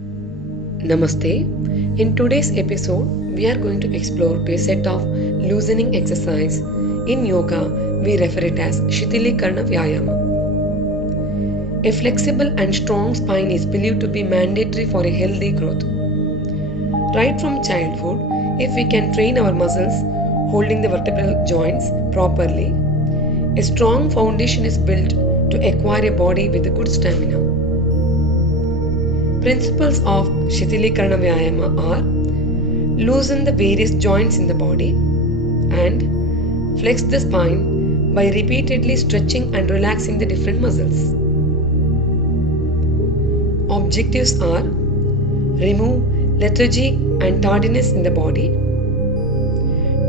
Namaste. In today's episode, we are going to explore a set of loosening exercise. In yoga, we refer it as Shitilikarna Vyayama. A flexible and strong spine is believed to be mandatory for a healthy growth. Right from childhood, if we can train our muscles holding the vertebral joints properly, a strong foundation is built to acquire a body with a good stamina. Principles of Shitilikarna Vyayama are loosen the various joints in the body and flex the spine by repeatedly stretching and relaxing the different muscles. Objectives are remove lethargy and tardiness in the body,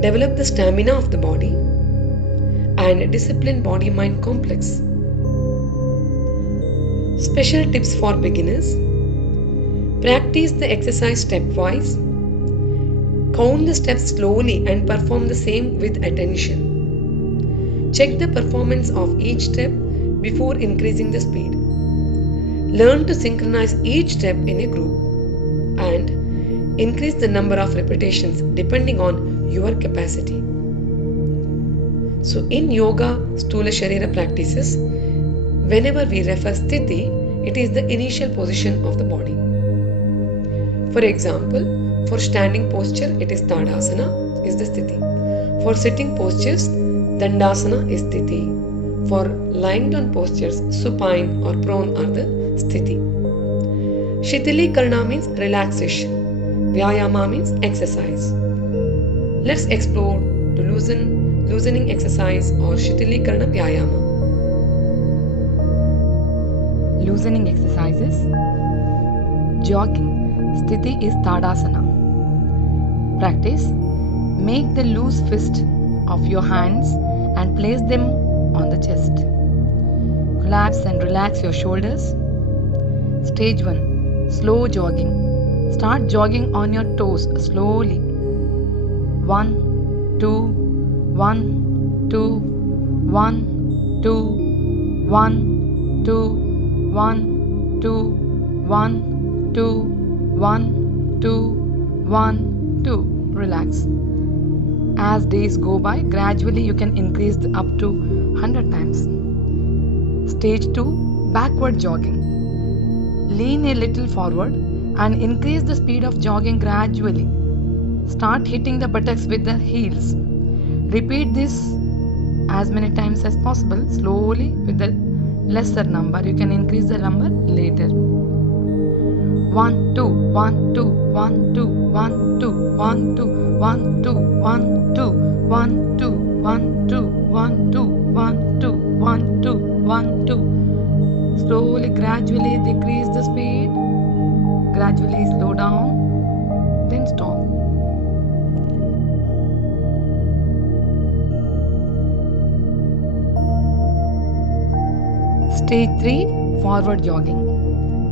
develop the stamina of the body, and discipline body mind complex. Special tips for beginners: practice the exercise stepwise, count the steps slowly and perform the same with attention. Check the performance of each step before increasing the speed. Learn to synchronize each step in a group and increase the number of repetitions depending on your capacity. So, in yoga, Stula Sharira practices, whenever we refer Sthiti, it is the initial position of the body. For example, for standing posture, it is Tadasana, is the Sthiti. For sitting postures, Dandasana is Sthiti. For lying down postures, supine or prone are the Sthiti. Shitilikarna means relaxation. Vyayama means exercise. Let's explore the loosening exercise or Shitilikarna Vyayama. Loosening exercises. Jogging. Sthiti is Tadasana. Practice. Make the loose fist of your hands and place them on the chest. Collapse and relax your shoulders. Stage 1. Slow jogging. Start jogging on your toes slowly. 1, 2, 1, 2, 1, 2, 1, 2, 1, 2, 1, 2, 1, 2, 1, 2. Relax. As days go by, gradually you can increase up to 100 times. Stage 2. Backward jogging. Lean a little forward and increase the speed of jogging gradually. Start hitting the buttocks with the heels. Repeat this as many times as possible, slowly with the lesser number. You can increase the number later. 1, 2, 1, 2, 1, 2, 1, 2, 1, 2, 1, 2, 1, 2, 1, 2, 1, 2, 1, 2, 1, 2, 1, 2, 1, 2. Slowly, gradually decrease the speed. Gradually slow down. Then stop. Stage 3. Forward jogging.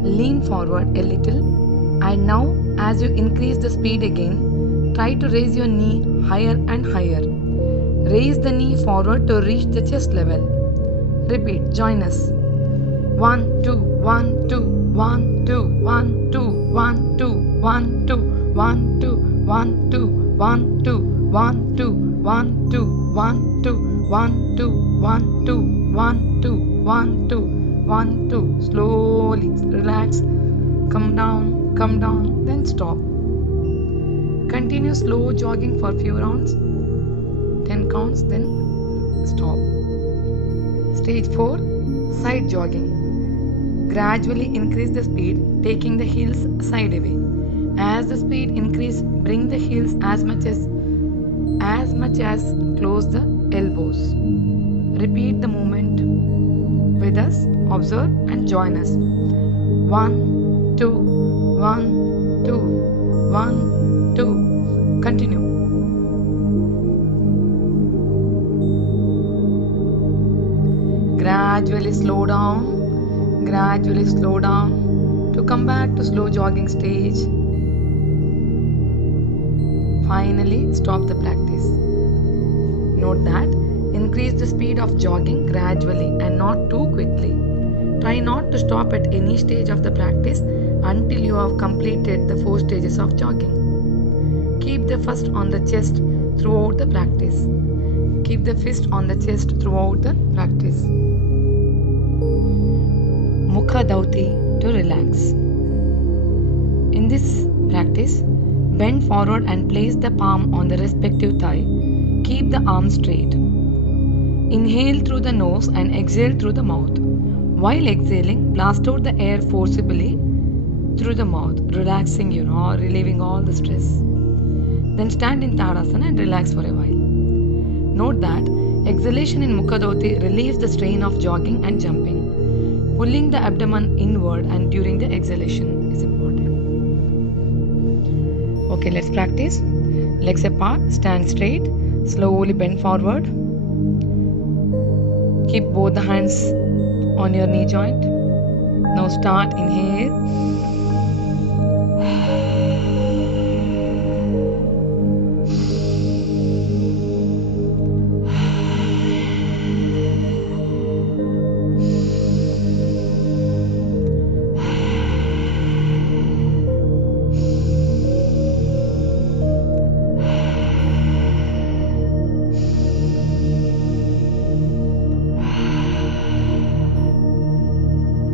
Lean forward a little, and now as you increase the speed again, try to raise your knee higher and higher. Raise the knee forward to reach the chest level. Repeat, join us. 1, 2, 1, 2, 1, 2, 1, 2, 1, 2, 1, 2, 1, 2, 1, 2, 1, 2, 1, 2, 1, 2, 1, 2, 1, 2, 1, 2, 1, 2, 1, 2, 1, 2. Slowly relax. Come down, then stop. Continue slow jogging for few rounds. 10 counts, then stop. Stage 4. Side jogging. Gradually increase the speed, taking the heels side away. As the speed increase, bring the heels as much as close the elbows. Repeat the movement with us. Observe and join us. 1, 2, 1, 2, 1, 2. Continue. Gradually slow down to come back to slow jogging stage. Finally, stop the practice. Note that increase the speed of jogging gradually and not too quickly. Try not to stop at any stage of the practice until you have completed the 4 stages of jogging. Keep the fist on the chest throughout the practice. Keep the fist on the chest throughout the practice. Mukha Dauti to relax. In this practice, bend forward and place the palm on the respective thigh. Keep the arms straight. Inhale through the nose and exhale through the mouth. While exhaling, blast out the air forcibly through the mouth, relaxing, relieving all the stress. Then stand in Tadasana and relax for a while. Note that exhalation in Mukha Dauti relieves the strain of jogging and jumping. Pulling the abdomen inward and during the exhalation is important. Okay, let's practice. Legs apart, stand straight, slowly bend forward. Keep both the hands on your knee joint. Now start, inhale.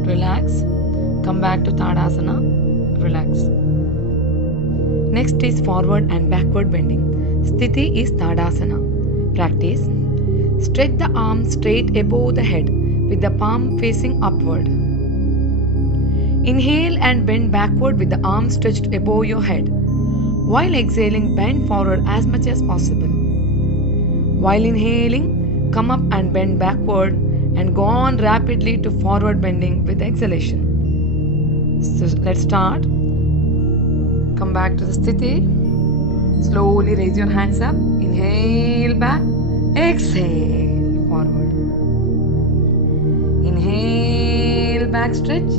Relax. Come back to Tadasana. Relax. Next is forward and backward bending. Sthiti is Tadasana. Practice. Stretch the arms straight above the head with the palm facing upward. Inhale and bend backward with the arms stretched above your head. While exhaling, bend forward as much as possible. While inhaling, come up and bend backward and go on rapidly to forward bending with exhalation. So let's start. Come back to the Sthiti. Slowly raise your hands up. Inhale back. Exhale forward. Inhale back stretch.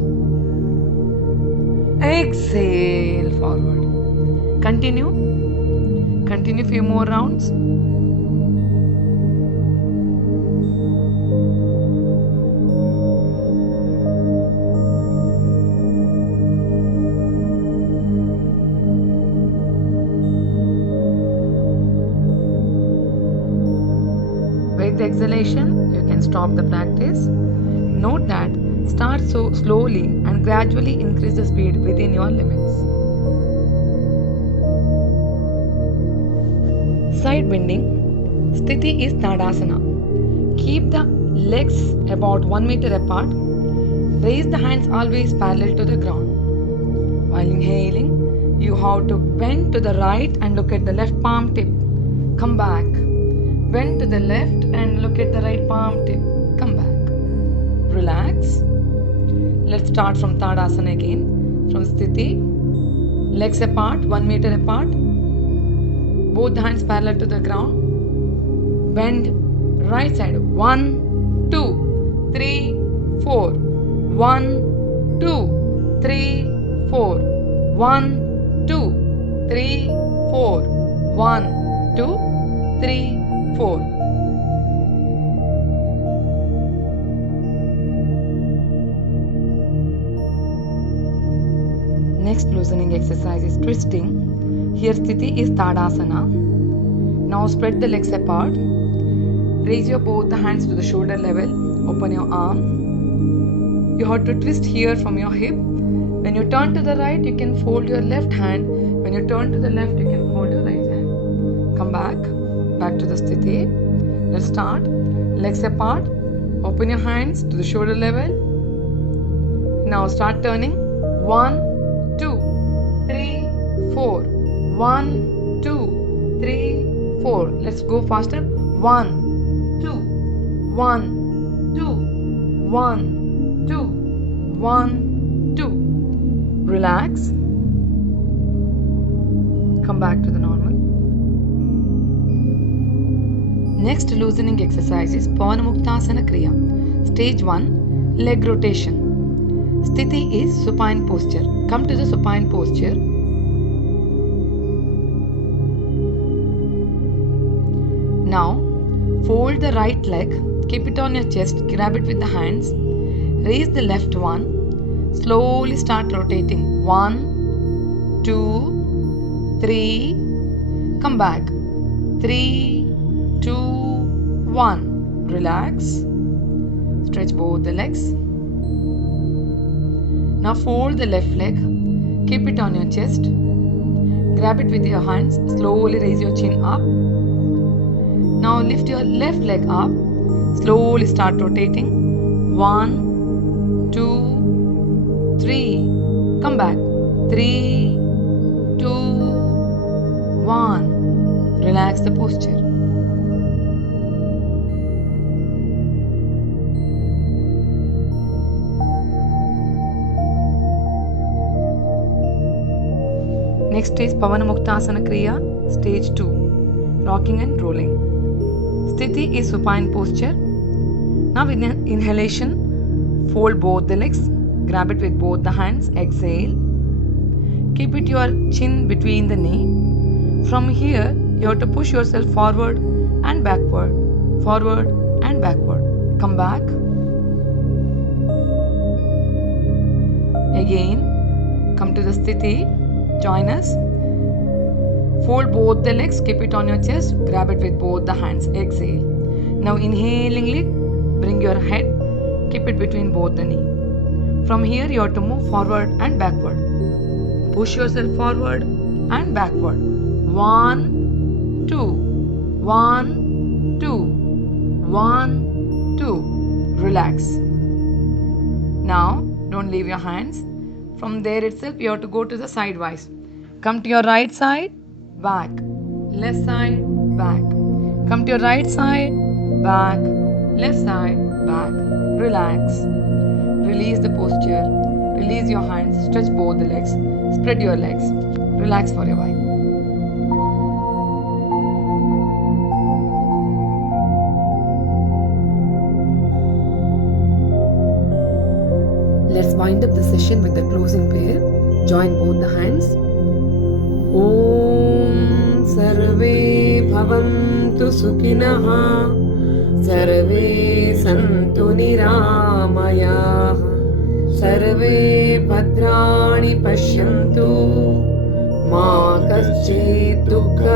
Exhale forward. Continue. Continue few more rounds. With the exhalation, you can stop the practice. Note that start so slowly and gradually increase the speed within your limits. Side bending. Sthiti is Tadasana. Keep the legs about 1 meter apart. Raise the hands always parallel to the ground. While inhaling, you have to bend to the right and look at the left palm tip. Come back. Bend to the left and look at the right palm tip. Come back. Relax. Let's start from Tadasana again. From Sthiti. Legs apart, 1 meter apart. Both hands parallel to the ground. Bend right side. 1, 2, 3, 4. 1, 2, 3, 4. 1, 2, 3, 4. 1, 2, 3, 4. Next loosening exercise is twisting. Here Sthiti is Tadasana. Now spread the legs apart. Raise your both the hands to the shoulder level. Open your arm. You have to twist here from your hip. When you turn to the right, you can fold your left hand. When you turn to the left, you can fold your right hand. Come back to the Sthiti. Let's start. Legs apart. Open your hands to the shoulder level. Now start turning. 1, 2, 3, 4. 1, 2, 3, 4. Let's go faster. 1, 2, 1, 2, 1, 2, 1, 2. Relax. Come back to the normal. Next loosening exercise is Pavanamuktasana Kriya. Stage 1, leg rotation. Sthiti is supine posture. Come to the supine posture. Now, fold the right leg, keep it on your chest, grab it with the hands. Raise the left one. Slowly start rotating. 1, 2, 3. Come back. 3, 2, 1. Relax. Stretch both the legs. Now fold the left leg. Keep it on your chest. Grab it with your hands. Slowly raise your chin up. Now lift your left leg up. Slowly start rotating. 1, 2, 3. Come back. 3, 2, 1. Relax the posture. Next is Pavanamuktasana Kriya, stage 2, rocking and rolling. Sthiti is supine posture. Now with inhalation, fold both the legs, grab it with both the hands, exhale. Keep it your chin between the knee. From here, you have to push yourself forward and backward, forward and backward. Come back. Again, come to the Sthiti. Join us. Fold both the legs, keep it on your chest, grab it with both the hands, exhale. Now inhalingly, bring your head, keep it between both the knee. From here, you have to move forward and backward. Push yourself forward and backward. 1, 2, 1, 2, 1, 2. Relax. Now, don't leave your hands. From there itself, you have to go to the sidewise. Come to your right side, back. Left side, back. Come to your right side, back. Left side, back. Relax. Release the posture. Release your hands. Stretch both the legs. Spread your legs. Relax for a while. Let's wind up the session with the closing prayer. Join both the hands. Om Sarve Bhavantu Sukhinah Sarve Santu Niramayah Sarve Bhadrani Pashyantu Ma Kaschit Dukha